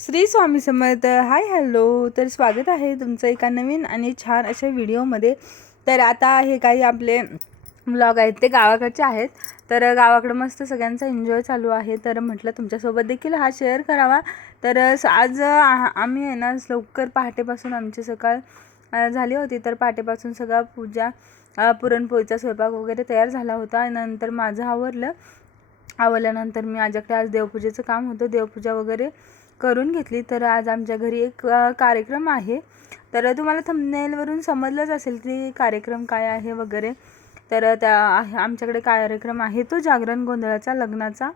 Shri Swami Samarth. Hi hello. तर स्वागत आहे तुमचं एका नवीन आणि छान अशा व्हिडिओमध्ये. तर आता हे काही आपले व्लॉग आहेत ते गावाकडचे आहेत. तर गावाकडं मस्त सगळ्यांचा एन्जॉय चालू आहे. तर म्हटलं तुमच्यासोबत देखील हा शेअर करावा. तर आज आम्ही आहे ना लवकर पहाटेपासून आमची सकाळ झाली होती. तर पहाटेपासून सगळा पूजा पुरणपोळीचा स्वयंपाक वगैरे तयार झाला होता. नंतर माझं आवरल्यानंतर मी माझ्याकडे आज देवपूजेचं काम होतं. देवपूजा वगैरे करून घेतली. तर आज आमच्या घरी एक कार्यक्रम आहे. तर तुम्हाला थंबनेलवरून समजलंच असेल की कार्यक्रम काय आहे वगैरे. तर आमच्याकडे कार्यक्रम आहे तो जागरण गोंधळाचा लग्नाचा.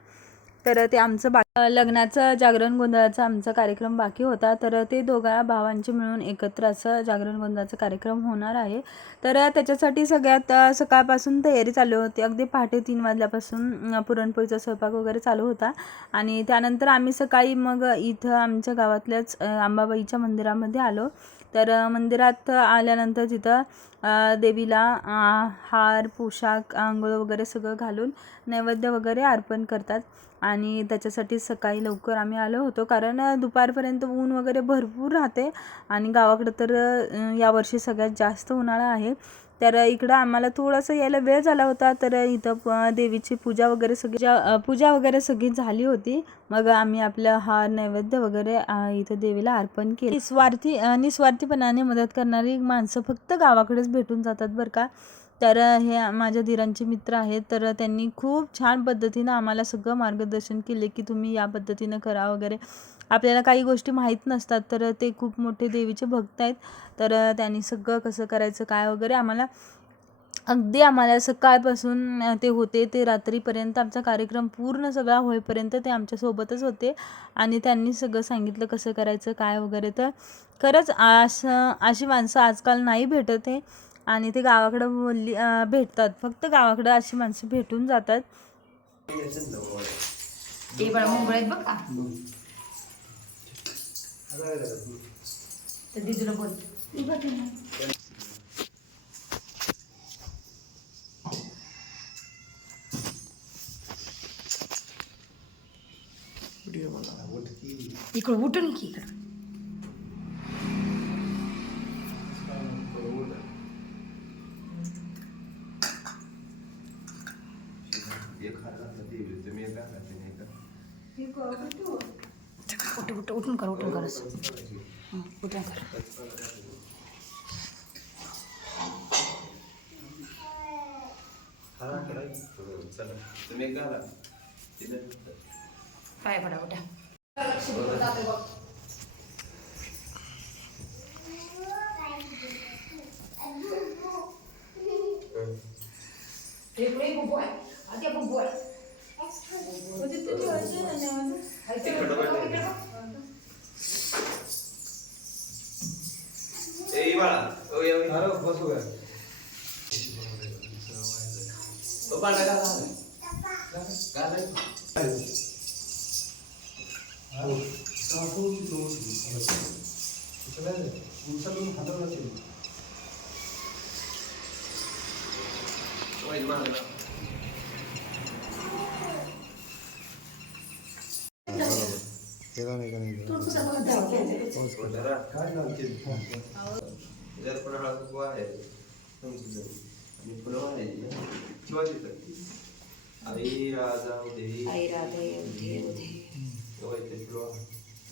तर ते आमचं लग्नाचं जागरण गोंधळाचा आमचा कार्यक्रम बाकी होता. तर ते दोघा भावांचे मिळून एकत्र असं जागरण गोंधळाचा कार्यक्रम होणार आहे. तर त्याच्यासाठी सगळ्यात सकाळपासून तयारी चालू होती. अगदी पहाटे 3 वाजल्यापासून पुरणपोळीचा स्वयंपाक वगैरे चालू होता. आणि त्यानंतर आम्ही सकाळी मग इथं आमच्या गावातल्याच अंबाबाईच्या मंदिरामध्ये आलो. तर मंदिरात आल्यानंतर तिथं देवीला हार पोशाख आंघोळ वगैरे सगळं घालून नैवेद्य वगैरे अर्पण करतात. आणि त्याच्यासाठी सकाळी लवकर आम्ही आलो होतो, कारण दुपारपर्यंत ऊन वगैरे भरपूर राहते. आणि गावाकडं तर यावर्षी सगळ्यात जास्त उन्हाळा आहे. तर इकडं आम्हाला थोडंसं यायला वेळ झाला होता. तर इथं देवीची पूजा वगैरे सगळी झाली होती. मग आम्ही आपलं हार नैवेद्य वगैरे इथं देवीला अर्पण केले. निस्वार्थीपणाने मदत करणारी माणसं फक्त गावाकडेच भेटून जातात बरं का. तर हे माझ्या धीरांचे मित्र आहेत. तर त्यांनी खूप छान पद्धतीनं आम्हाला सगळं मार्गदर्शन केले की तुम्ही या पद्धतीनं करा वगैरे. आपल्याला काही गोष्टी माहीत नसतात. तर ते खूप मोठे देवीचे भक्त आहेत. तर त्यांनी सगळं कसं करायचं काय वगैरे आम्हाला सकाळपासून ते होते ते रात्रीपर्यंत आमचा कार्यक्रम पूर्ण सगळा होईपर्यंत ते आमच्यासोबतच होते. आणि त्यांनी सगळं सांगितलं कसं करायचं काय वगैरे. तर खरंच अशी माणसं आजकाल नाही भेटत आहे. आणि ते गावाकडं भेटतात. फक्त गावाकडं अशी माणसं भेटून जातात. ते बघा मुंबईत बघ का तर दिदूला बोल इकडं उठून की इकडं उठून कर उठून कर पाय पडा उठा.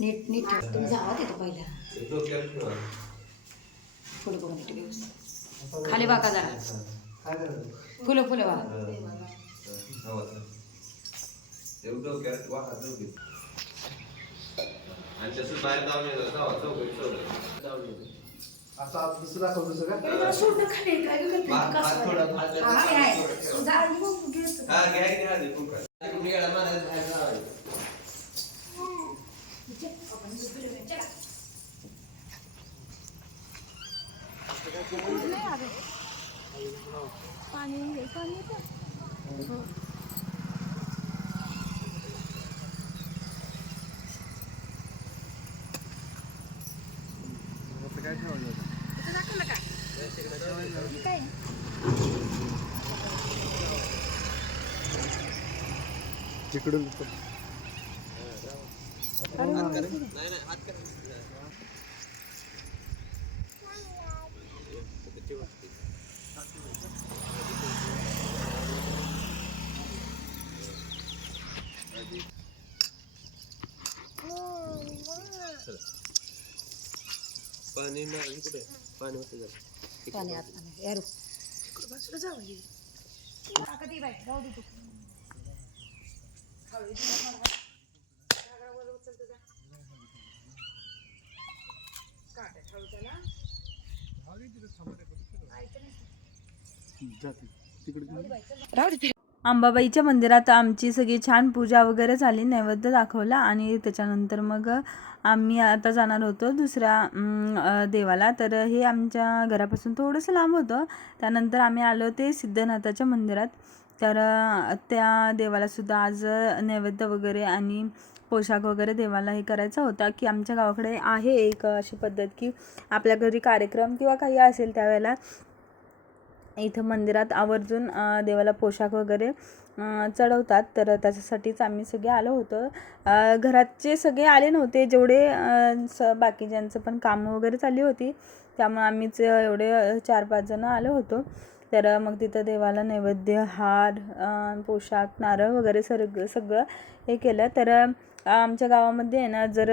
नीट नीट तुम्ही जावा तिथं पहिला फुलं बघा नीट व्यवस्थित खाली बाका जरा फुलं वा तिकडून पाणी नाही कुठे पाणी होतं जरा पाणी आता नाही यार बसलं जाऊ कधी बाय जाऊ दे तू अंबाबाईच्या मंदिरात आमची सगळी छान पूजा वगैरे झाली, नैवेद्य दाखवला आणि त्याच्यानंतर मग आम्ही आता जाणार होतो दुसऱ्या देवाला. तर हे आमच्या घरापासून थोडंसं लांब होतं. त्यानंतर आम्ही आलो ते सिद्धनाथाच्या मंदिरात. तर त्या देवालासुद्धा आज नैवेद्य वगैरे आणि पोशाख वगैरे देवाला हे करायचा होता. की आमच्या गावाकडे आहे एक अशी पद्धत की आपल्या घरी कार्यक्रम किंवा काही असेल त्यावेळेला इथं मंदिरात आवर्जून देवाला पोशाख वगैरे चढवतात. तर त्याच्यासाठीच आम्ही सगळे आलो होतो. घराचे सगळे आले नव्हते, जेवढे बाकीच्यांचं पण कामं वगैरे चालली होती, त्यामुळे आम्हीच एवढे 4-5 जण आलो होतो. तर मग तिथं देवाला नैवेद्य, हार, पोशाख, नारळ वगैरे सगळं हे केलं. तर आमच्या गावामध्ये आहे ना, जर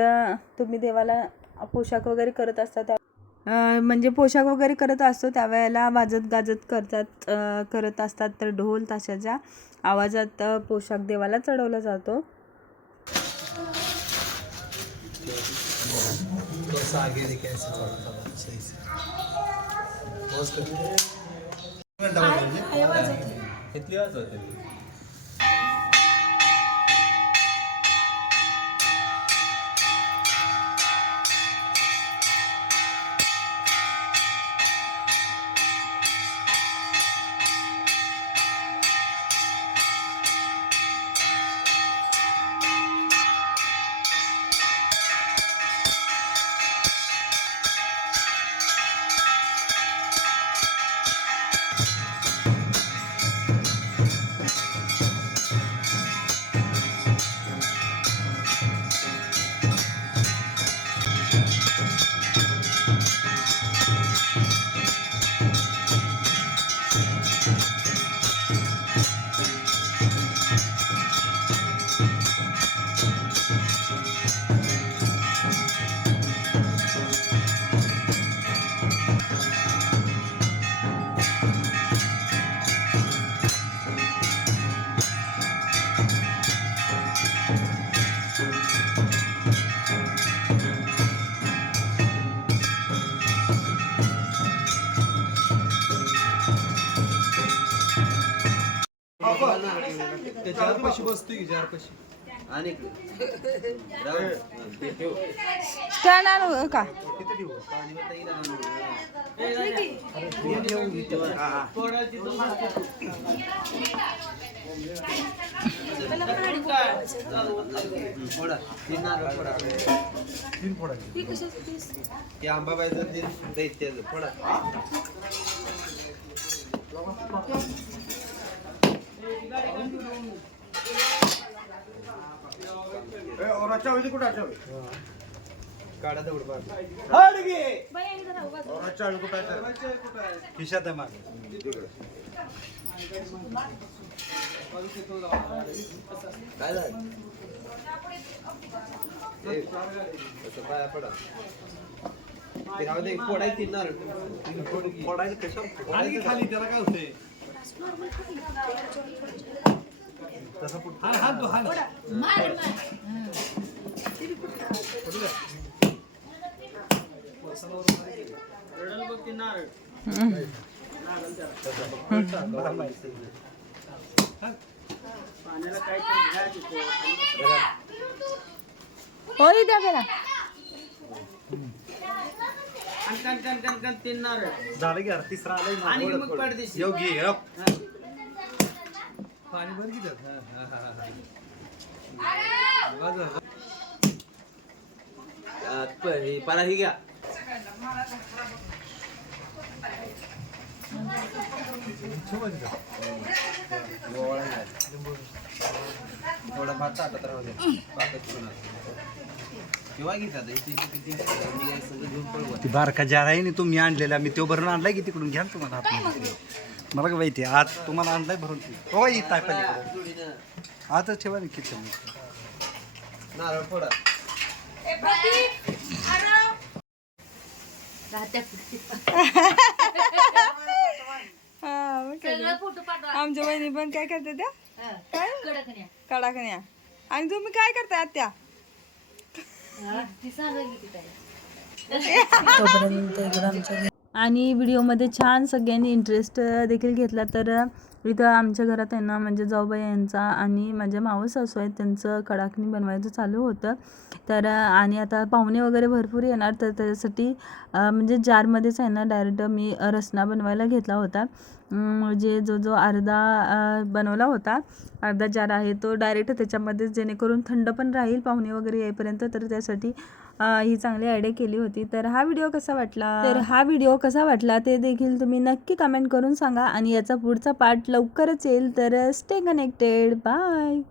तुम्ही देवाला पोशाख वगैरे करत असता म्हणजे पोशाख वगैरे करत असतो त्यावेळेला वाजत गाजत करत असतात. तर ढोल ताशाच्या आवाजात पोशाख देवाला चढवला जातो. चारपाशी बसतोय की चारपाशी आणि स्टँड आणू का? ते अंबाबाईचं दैत्याचं फोडा. काढा दौड खिशात आहे मागे काय झालं पाया पडा फोडायची फोडायचं कशा खाली त्याला काय होते होय द्या गेला झालं की तिसरा योगी पाणी भर की पारा ही घ्या थोडा भात टाकत राहू दे ती बारका जार आहे ना तुम्ही आणलेला मी तो भरून आणलाय की तिकडून घ्या ना तुम्हाला आतमध्ये. मला काय माहिती आज तुम्हाला आणलाय भरून ती हो येत आहे पलीकडे आजच ठेवा ना किचन आमच्या बहिणी पण काय करते त्या काय कडाकण्या आणि तुम्ही काय करताय आत्या आणि व्हिडिओमध्ये छान सगळ्यांनी इंटरेस्ट देखील घेतला. तर इथं आमच्या घरात आहे ना म्हणजे जाऊबाई यांचा आणि माझ्या मावस सासू आहेत त्यांचं कडाकणी बनवायचं चालू होतं. तर आणि आता पाहुणे वगैरे भरपूर येणार तर त्यासाठी म्हणजे जारमध्येच आहे ना डायरेक्ट मी रसना बनवायला घेतला होता. म्हणजे जो अर्धा बनवला होता अर्धा जार आहे तो डायरेक्ट त्याच्यामध्ये जेणेकरून थंड पण राहील पाहुणे वगैरे येईपर्यंत. तर त्यासाठी ही चांगली आयडिया केली होती. तर हा व्हिडिओ कसा वाटला ते देखील तुम्ही नक्की कमेंट करून सांगा आणि याचा पुढचा पार्ट लवकरच येईल. तर स्टे कनेक्टेड. बाय.